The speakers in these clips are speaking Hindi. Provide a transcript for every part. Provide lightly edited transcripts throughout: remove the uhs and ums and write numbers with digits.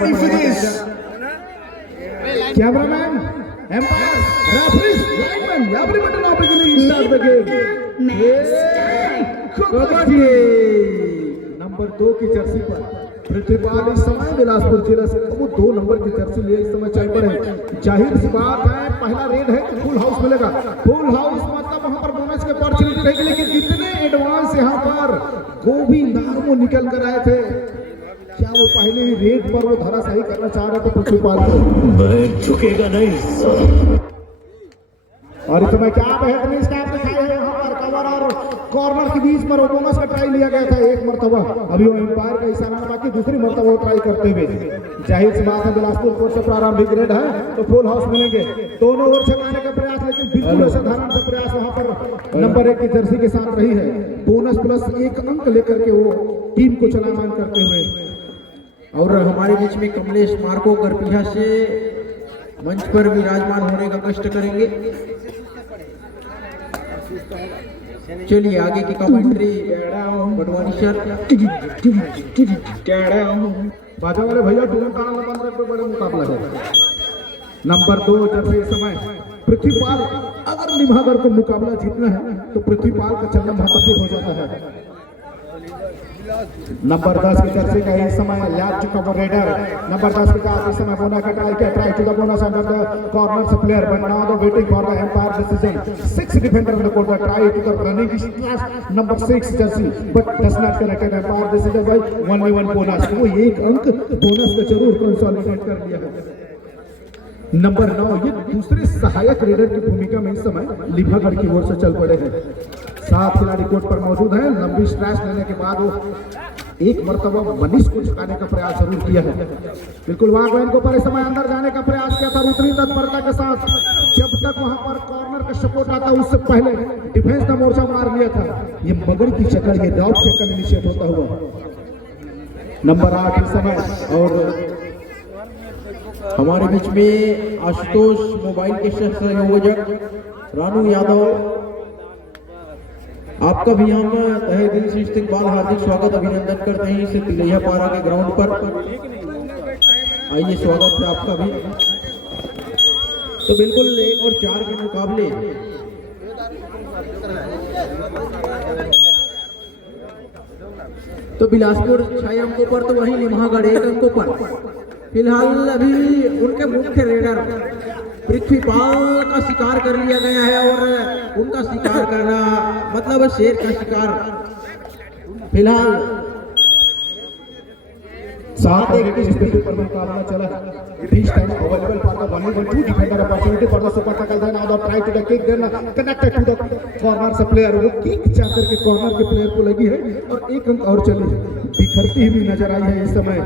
Ready finish. Cameraman, umpire, referees, linemen, everybody now beginning to start the game. Kabaddi number 2 की जर्सी पर पृथ्वीपाल इस समय बिलासपुर जिला से वो 2 नंबर की जर्सी लिए इस समय चल पड़े। जाहिर सी बात है पहला रेड है तो फुल हाउस मिलेगा। फुल हाउस मतलब वहां पर बोनस के अपॉर्चुनिटी रहेगी, लेकिन इतने एडवांस यहाँ पर गोविंद आर्मो निकल कर आए थे। क्या वो पहले ही रेड पर वो धराशायी करना चाह रहे थे पृथ्वीपाल को? झुकेगा नहीं। और इस समय क्या बेहतरीन स्टैप दिखाई है यहाँ पर कवर और कॉर्नर के बीच पर बोनस का ट्राई लिया गया था एक मरतबा। अभी वो एम्पायर का इशारा बाकी दूसरी मरतबा वो ट्राई करते हुए। जाहिर सी बात है बिलासपुर कोर्ट से प्रारंभिक रेड है तो फुल हाउस मिलेंगे। दोनों ओर छकाने का प्रयास, लेकिन बिल्कुल असाधारण सा प्रयास वहां पर नंबर 1 की जर्सी के साथ रही है। बोनस प्लस 1 अंक लेकर के वो टीम को चलामान करते हुए। और हमारे बीच में कमलेश मार्को गरपीहा से मंच पर विराजमान होने का कष्ट करेंगे। चलिए आगे की कमेंट्री बटवानी सर। बाजा वाले भैया दोनों कान में बंद रखो, बड़े मुकाबला है। नंबर 2 जर्सी इस समय पृथ्वीपाल, अगर लिम्हागढ़ को मुकाबला जीतना है तो पृथ्वीपाल का चलना महत्वपूर्ण हो जाता है। नंबर 10 की जर्सी का इस समय lap to cover raider. Number 10 के साथ इस समय बोनस का try to the bonus under the corner से player but now the waiting for the umpire decision. 6 defender in the court try to the running slash number 6 jersey but does not connect umpire decision by 1 bonus. वो 1 अंक बोनस को जरूर कंसोलिडेट कर लिया है। नंबर 9 ये दूसरे सहायक रेडर की भूमिका में इस समय लिम्हागढ़ की ओर से चल पड़े हैं। 7 खिलाड़ी कोर्ट पर मौजूद हैं। लंबी स्ट्रैच लेने के बाद वो एक मरतबा मनीष को झुकाने का प्रयास जरूर किया है। बिल्कुल वागवैन को पर इस समय अंदर जाने का प्रयास किया था उतनी तत्परता के साथ। जब तक वहां पर कॉर्नर का सपोर्ट आता उससे पहले डिफेंस का मोर्चा मार लिया था। ये मगर की चक्कर ये डाउट टेकन इनिशिएट होता हुआ। नंबर 8 इस समय और हमारे बीच में आशुतोष मोबाइल के संयोजक रानू यादव, आपका भी हम तहे दिल से इस्तकबाल हार्दिक स्वागत अभिनंदन करते हैं इस तिलैया पारा के ग्राउंड पर। आइए स्वागत है आपका भी। तो बिल्कुल 1 और 4 के मुकाबले तो बिलासपुर 6 अंकों पर तो वहीं लिम्हागढ़ 1 अंकों पर। फिलहाल अभी उनके मुख्य रेडर पृथ्वीपाल का शिकार कर लिया गया है और उनका शिकार करना मतलब शेर का शिकार। फिलहाल 7 पर मुकाबला चला। This time available for the 1-2 defender opportunity for the super tackle. Then now try to the kick, then connected to the corner से player वो किक जाकर के कॉर्नर के प्लेयर को लगी है और 1 अंक और चली बिखरती हुई नजर आई है इस समय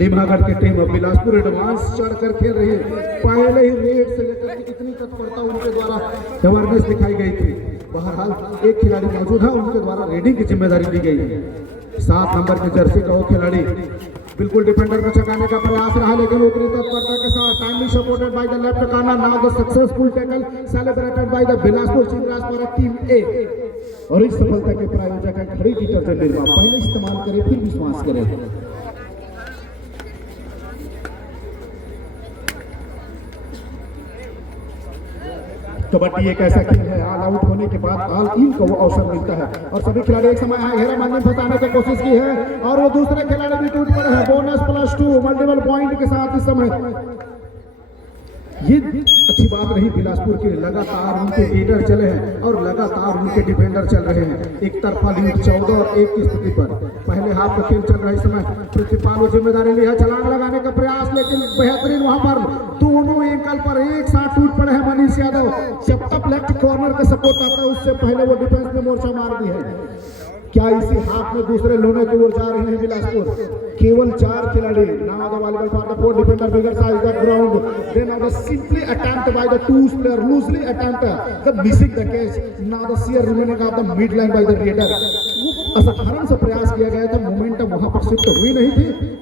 लिम्हागढ़ की टीम। बिलासपुर एडवांस चढ़कर खेल रही है। पहले ही रेड से लेकर इतनी तत्परता उनके द्वारा अवेयरनेस दिखाई गई थी। बहरहाल 1 खिलाड़ी मौजूद है, उनके द्वारा रेडिंग की जिम्मेदारी दी गई है। 7 नंबर की जर्सी का वो खिलाड़ी बिल्कुल डिफेंडर को छकाने का प्रयास रहा, लेकिन उतनी तत्परता के साथ timely supported by the left corner. Now the successful tackle celebrated by the Bilaspur Chindraspara team A. और इस सफलता के प्रायोजक है खड़ी डिटर्जेंट निर्मा। पहले इस्तेमाल करें फिर विश्वास करें। कबड्डी एक ऐसा खेल है ऑल आउट होने के बाद ऑल इन को वो अवसर मिलता है और सभी खिलाड़ी एक समय घेराबंदी में फंसाने की कोशिश की है और वो दूसरे खिलाड़ी भी टूट पड़े हैं। बोनस +2 मल्टीपल पॉइंट के साथ इस समय ये अच्छी बात रही बिलासपुर के। लगातार उनके लीडर चले हैं और लगातार उनके डिफेंडर चल रहे हैं। एक तरफा लीड 14 और 1 की स्थिति पर। पहले हाफ का खेल चल रहा है इस समय। पृथ्वीपाल जिम्मेदारी लिया छलांग लगाने का प्रयास, लेकिन बेहतरीन वहां पर दोनों एंकल पर एक साथ टूट पड़े हैं मनीष यादव। जब तक लेफ्ट कॉर्नर का सपोर्ट आता है उससे पहले वो डिफेंस में मोर्चा मार दी है। क्या इसी हाफ में दूसरे लोने की ओर जा रहे हैं बिलासपुर? केवल 4 खिलाड़ी। Now the volleyball for the 4 defender figure size the ground, then the simply attempt by the 2 player loosely attempt the missing the catch. Now the share remaining of the mid line by the raider. असाधारण सा प्रयास किया गया था, मोमेंटम वहां पर शिफ्ट हुई नहीं थी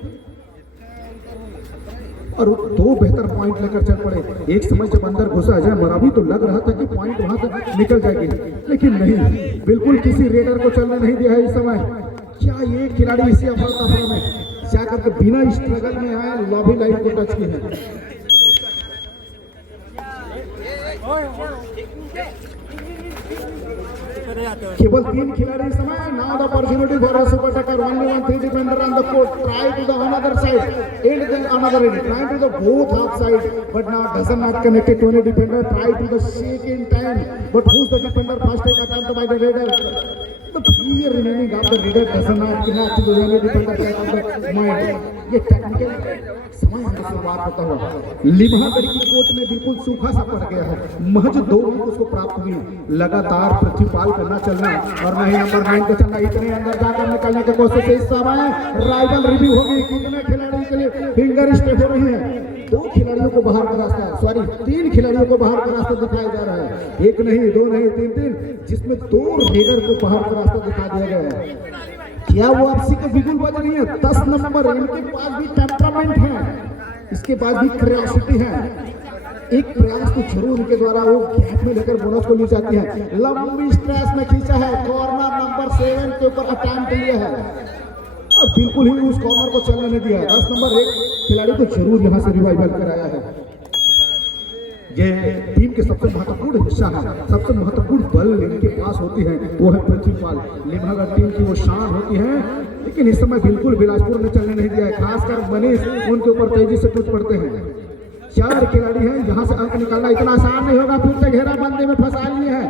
और 2 बेहतर पॉइंट लेकर चल पड़े। एक समय जब अंदर घुसा जाए मरावी तो लग रहा था कि पॉइंट वहां तक निकल जाएगी, लेकिन नहीं, बिल्कुल किसी रेडर को चलने नहीं दिया है इस समय। क्या ये खिलाड़ी इसी अफरा में क्या करके बिना स्ट्रगल में आए लॉबी लाइन को टच किए हैं। केवल 3 खिलाड़ी इस समय। Now the opportunity for a super टक्कर, only 1 defender on the court, try to the another side, and then another end, try to the both half side, but now doesn't not connected to any defender, try to the second time, but who is the defender first take attempt by the raider, the fear remaining of the reader does not connect to the any defender of the mind। ये टेक्निकल समय से शुरुआत होता हुआ लिम्हागढ़ की कोर्ट में बिल्कुल सूखा सा पड़ गया है। महज 2 अंक उसको प्राप्त हुए। लगातार पृथ्वीपाल का न चलना और नहीं नंबर 9 को चलना, इतने अंदर जाकर निकलने की कोशिश इस समय राइवल रिव्यू होगी। कितने खिलाड़ी के लिए फिंगर स्टेप हो रही है। 2 खिलाड़ियों को बाहर का रास्ता, सॉरी 3 खिलाड़ियों को बाहर का रास्ता दिखाया जा रहा है। 1 नहीं, 2 नहीं, 3, जिसमें 2 रेडर को बाहर का रास्ता दिखा दिया गया है। क्या वो आपसी के बिल्कुल बज रही है? 10 नंबर, इनके पास भी टेम्परामेंट है, इसके बाद भी क्यूरियोसिटी है। एक प्रयास तो जरूर इनके द्वारा वो गैप में लेकर बोनस को ली जाती है। लंबी स्ट्रेस में खींचा है, कॉर्नर नंबर 7 के ऊपर अटैम्प्ट लिया है और बिल्कुल ही उस कॉर्नर को चलने नहीं दिया है। 10 नंबर 1 खिलाड़ी को जरूर यहाँ से रिवाइवल कराया है। ये टीम के सबसे महत्वपूर्ण हिस्सा है, सबसे महत्वपूर्ण बल इनके पास होती है, वो है पृथ्वीपाल। लिम्हागढ़ टीम की वो शान होती है, लेकिन इस समय बिल्कुल बिलासपुर ने चलने नहीं दिया है। खासकर मनीष उनके ऊपर तेजी से टूट पड़ते हैं। 4 खिलाड़ी हैं, यहाँ से अंक निकालना इतना आसान नहीं होगा। फिर से घेरा बंदे में फंसा लिए है।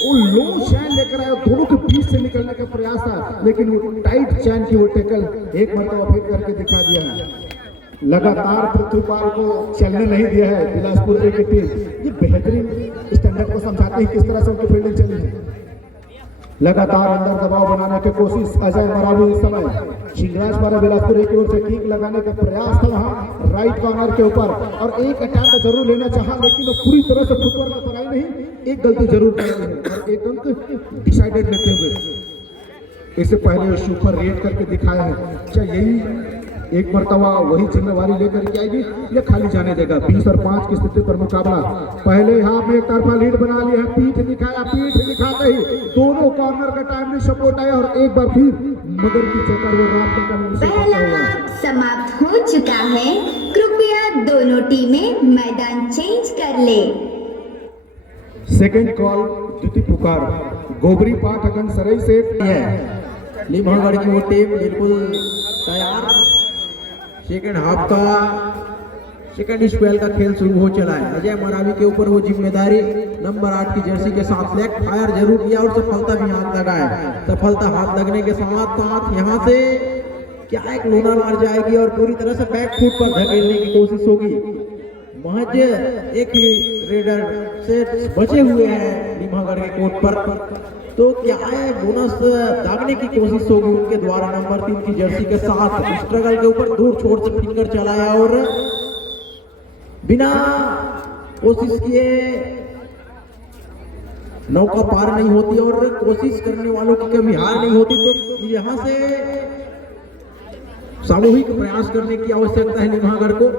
वो लो चैन लेकर आए, दोनों के बीच से निकलने का प्रयास था, लेकिन वो टाइट चैन की वो टेकल एक मरतबा फिर करके दिखा दिया है। लगातार पृथ्वीपाल को चलने नहीं दिया है बिलासपुर की टीम। ये बेहतरीन स्टैंडर्ड को समझाते हैं किस तरह से उनकी फील्डिंग चली है। लगातार अंदर दबाव बनाने की कोशिश अजय मरावी इस समय शिंगराज पर बिलासपुर की ओर से किक लगाने का प्रयास था वहाँ राइट कॉर्नर के ऊपर, और एक अटैम्प्ट जरूर लेना चाहा, लेकिन वो पूरी तरह से फुटवर्क में पड़ाई नहीं, एक गलती जरूर कर रही है और एक अंक डिसाइडेड लेते हुए इससे पहले सुपर रेट करके दिखाया है। क्या यही एक मरतबा वही जिम्मेवारी लेकर के आएगी या खाली जाने देगा? 20 और 5 की स्थिति पर मुकाबला। पहले हाफ में एक तरफा लीड बना लिया है। पीठ दिखाते ही दोनों कॉर्नर का टाइमली सपोर्ट आया और एक बार फिर मगर की चक्कर में पहला हाफ समाप्त हो चुका है। कृपया दोनों टीमें मैदान चेंज कर ले। सेकंड कॉल द्वितीय पुकार गोबरी पाठ अगन सरई से है। लिम्हागढ़ की वो टीम बिल्कुल तैयार। सेकंड हाफ का सेकंड स्पेल का खेल शुरू हो चला है। अजय मरावी के ऊपर वो जिम्मेदारी नंबर 8 की जर्सी के साथ लेग फायर जरूर किया और सफलता भी हाथ लगा है। सफलता हाथ लगने के साथ साथ यहाँ से क्या एक लूना मार जाएगी और पूरी तरह से बैक फुट पर धकेलने की कोशिश होगी। महज एक ही रेडर से बचे हुए हैं लिम्हागढ़ के कोर्ट पर, तो क्या है बोनस दागने की कोशिश होगी उनके द्वारा। नंबर 3 की जर्सी के साथ स्ट्रगल के ऊपर दूर छोड़ से फिंगर चलाया और बिना कोशिश किए नौका पार नहीं होती और कोशिश करने वालों की कभी हार नहीं होती। तो यहाँ से सामूहिक प्रयास करने की आवश्यकता है लिम्हागढ़ को।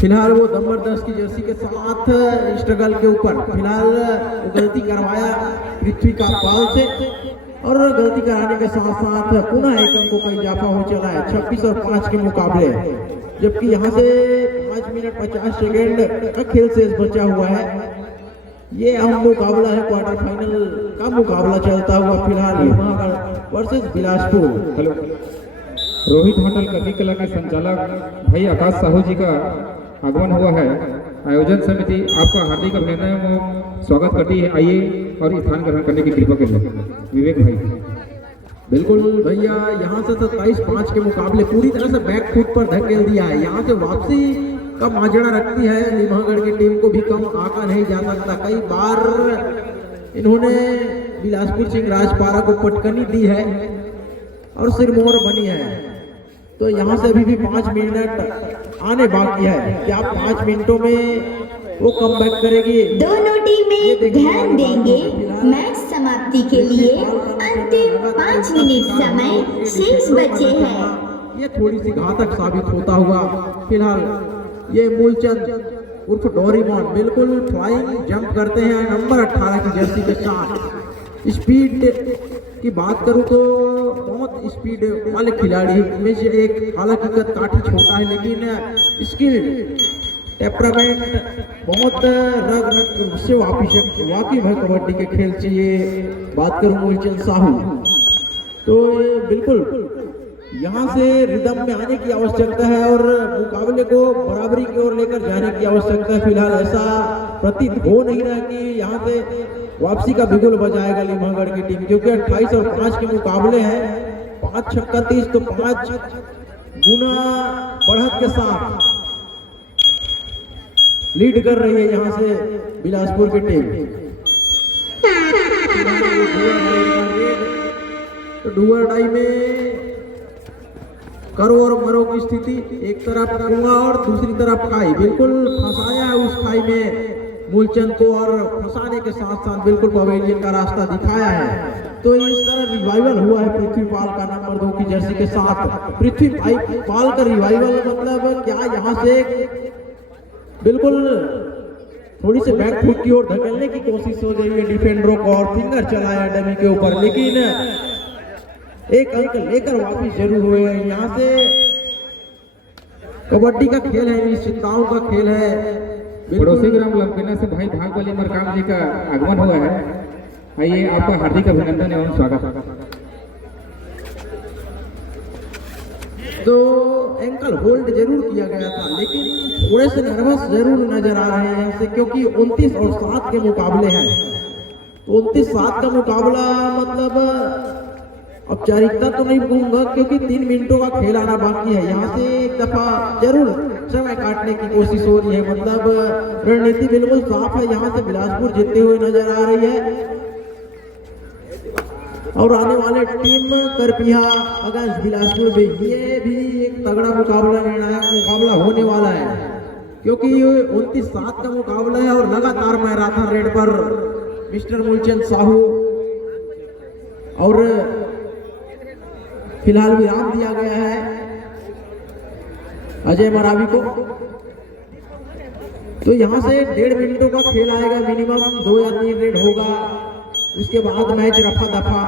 फिलहाल वो नंबर 10 की जर्सी के साथ स्ट्रगल के ऊपर फिलहाल गलती करवाया पृथ्वी का पाल से और गलती कराने के साथ साथ पुनः एक अंकों का इजाफा हो चला है 26 और 5 के मुकाबले, जबकि यहाँ से 5 मिनट 50 सेकेंड का खेल शेष बचा हुआ है। ये अहम मुकाबला है, क्वार्टर फाइनल का मुकाबला चलता हुआ फिलहाल Limhagarh versus Bilaspur. Hello, Rohit hotel कभी कला के संचालक भाई आकाश साहू जी का आगमन हुआ है। आयोजन समिति आपका हार्दिक अभिनंदन व स्वागत करती है। आइए और स्थान ग्रहण करने की कृपा करिए। विवेक भाई। बिल्कुल भैया, यहाँ से 27-5 के मुकाबले पूरी तरह से बैक फुट पर धकेल दिया है। यहाँ से वापसी का माजरा रखती है लिम्हागढ़ की टीम को भी कम आका नहीं जा सकता। कई बार इन्होंने बिलासपुर सिंह राजपारा को पटकनी दी है और सिरमौर बनी है। तो यहाँ से अभी भी 5 मिनट आने बाकी है। क्या 5 मिनटों में वो कम बैक करेगी? दोनों टीमें ध्यान देंगे। मैच समाप्ति के लिए अंतिम 5 मिनट समय शेष बचे हैं। ये थोड़ी सी घातक साबित होता हुआ फिलहाल ये मूलचंद उर्फ डोरीमोन बिल्कुल फ्लाइंग जंप करते हैं नंबर 18 की जर्सी के साथ। स्पीड की बात करूं तो बहुत स्पीड वाले खिलाड़ी में से एक, हालांकि कद काफी छोटा है लेकिन स्किल टेम्परामेंट बहुत रग से वाकिफ है कबड्डी के खेल से। ये बात करूं मूलचंद साहू, तो बिल्कुल यहाँ से रिदम में आने की आवश्यकता है और मुकाबले को बराबरी की ओर लेकर जाने की आवश्यकता है। फिलहाल ऐसा प्रतीत हो नहीं रहा कि यहाँ से वापसी का बिगुल बजाएगा लीमागढ़ की टीम, क्योंकि 28 और 5 के मुकाबले हैं। 5 छक्का 30 तो 5 गुना बढ़त के साथ लीड कर रही है यहाँ से बिलासपुर की टीम। तो डुअर डाई में करो और मरो की स्थिति, एक तरफ कुआं और दूसरी तरफ खाई, बिल्कुल फंसाया है उस खाई में मूलचंद को और फंसाने के साथ साथ बिल्कुल पवेलियन का रास्ता दिखाया है। तो इस तरह रिवाइवल हुआ है पृथ्वी पाल का नंबर 2 की जर्सी के साथ। पृथ्वी पाल का रिवाइवल मतलब क्या, यहाँ से बिल्कुल थोड़ी सी बैक फुट की ओर धकेलने की कोशिश हो रही है डिफेंडरों को और फिंगर चलाया डमी के ऊपर, लेकिन एक अंक लेकर वापस जरूर हुए हैं। यहाँ से कबड्डी का खेल है, निश्चितताओं का खेल है। पड़ोसी ग्राम लमकिना से भाई भागबली मरकाम जी का आगमन हुआ है। आइए, आपका हार्दिक अभिनंदन एवं स्वागत। तो एंकल होल्ड जरूर किया गया था, लेकिन थोड़े से नर्वस जरूर नजर आ रहे हैं यहाँ से, क्योंकि 29 और 7 के मुकाबले हैं। तो 29-7 का मुकाबला मतलब औपचारिकता तो नहीं कहूंगा, क्योंकि 3 मिनटों का खेल आना बाकी है। यहाँ से एक दफा जरूर समय काटने की कोशिश हो रही है, मतलब रणनीति बिल्कुल साफ है। यहाँ से बिलासपुर जीतते हुए नजर आ रही है और आने वाले टीम करपिया अगेंस्ट बिलासपुर भी, ये भी एक तगड़ा मुकाबला, निर्णायक मुकाबला होने वाला है, क्योंकि 29-7 का मुकाबला है और लगातार मैराथन रेड पर मिस्टर मूलचंद साहू और फिलहाल विराम दिया गया है अजय मरावी को। तो यहाँ से 1.5 मिनटों का खेल आएगा, मिनिमम 2 या 3 रेड होगा, उसके बाद मैच रफा दफा।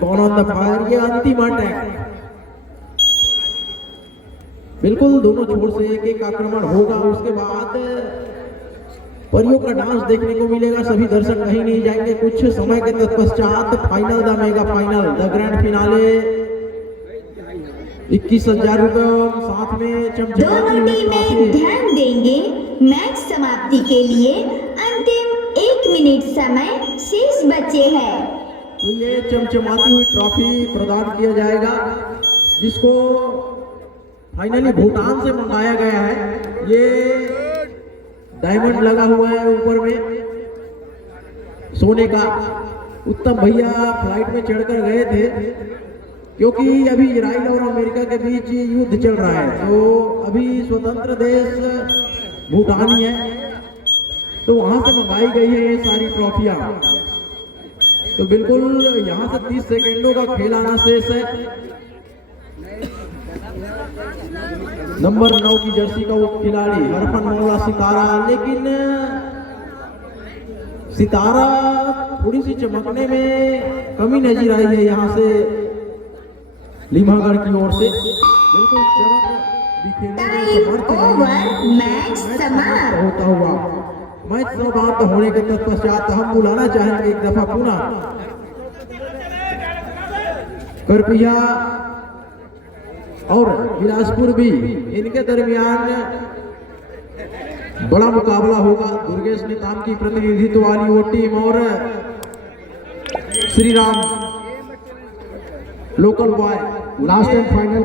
कौन ऑन द फायर, ये अंतिम अटैक, बिल्कुल दोनों छोर से एक आक्रमण होगा। उसके बाद परियों का डांस देखने को मिलेगा, सभी दर्शक नहीं जाएंगे। कुछ समय के तत्पश्चात final, the mega final, the grand finale 21,000 रुपए साथ में दोनों टीमें ध्यान देंगे, मैच समाप्ति के लिए अंतिम 1 मिनट समय शेष बचे हैं। तो ये चमचमाती हुई ट्रॉफी प्रदान किया जाएगा, जिसको फाइनली भूटान से मंगाया गया है। ये डायमंड लगा हुआ है ऊपर में सोने का। उत्तम भैया फ्लाइट में चढ़कर गए थे, क्योंकि अभी इजराइल और अमेरिका के बीच युद्ध चल रहा है। तो अभी स्वतंत्र देश भूटान ही है, तो वहां से मंगाई गई है ये सारी ट्रॉफियां। तो बिल्कुल यहाँ से 30 सेकेंडों का खेल आना शेष है। नंबर 9 की जर्सी का वो खिलाड़ी हरफन मौला सितारा, लेकिन सितारा थोड़ी सी चमकने में कमी नजर आई है यहाँ से लीमागढ़ की ओर से। बिल्कुल चमक मैच समाप्त होता हुआ मैच समाप्त होने के तत्पश्चात हम बुलाना चाहेंगे एक दफा पुनः करपिया और बिलासपुर भी, इनके दरमियान बड़ा मुकाबला होगा। दुर्गेश नेताम की प्रतिनिधित्व वाली वो टीम और Shri Ram local boy last and final